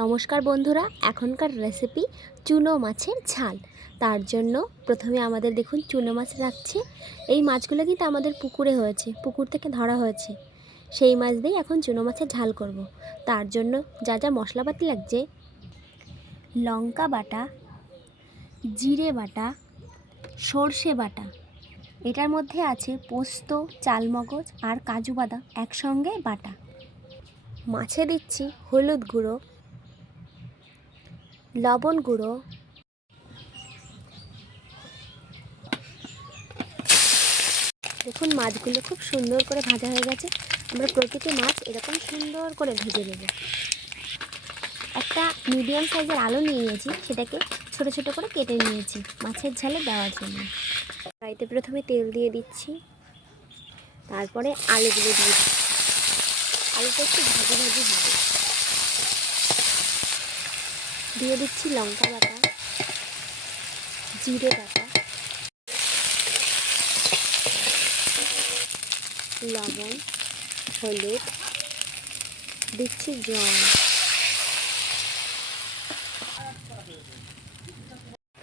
নমস্কার বন্ধুরা, এখনকার রেসিপি চুনো মাছের ঝাল। তার জন্য প্রথমে আমাদের দেখুন চুনো মাছ রাখছে। এই মাছগুলো কিন্তু আমাদের পুকুরে হয়েছে, পুকুর থেকে ধরা হয়েছে। সেই মাছ দিয়ে এখন চুনো মাছের ঝাল করব। তার জন্য যা যা মশলাপাতি লাগছে: লঙ্কা বাটা, জিরে বাটা, সর্ষে বাটা, এটার মধ্যে আছে পোস্ত, চালমগজ আর কাজু বাদাম একসঙ্গে বাটা। মাছে দিচ্ছি হলুদ গুঁড়ো, লবণ গুঁড়ো, দেখুন মাছগুলো খুব সুন্দর করে ভাজা হয়ে গেছে। আমরা প্রতিটি মাছ এরকম সুন্দর করে ভেজে নেব। একটা মিডিয়াম সাইজের আলু নিয়েছি, সেটাকে ছোট ছোট করে কেটে নিয়েছি মাছের ঝালে দেওয়ার জন্য। কড়াইতে প্রথমে তেল দিয়ে দিচ্ছি, তারপরে আলুগুলো দিয়ে দিচ্ছি। আলুটা একটু ভাজি ভাজি হবে। দিয়ে দিচ্ছি লঙ্কা বাটা, জিরে বাটা, লবণ, হলুদ, দিচ্ছি জল,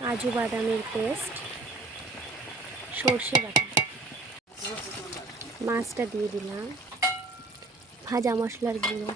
কাজু বাদামের পেস্ট, সর্ষে বাটা, মাছটা দিয়ে দিলাম, ভাজা মশলার গুঁড়ো,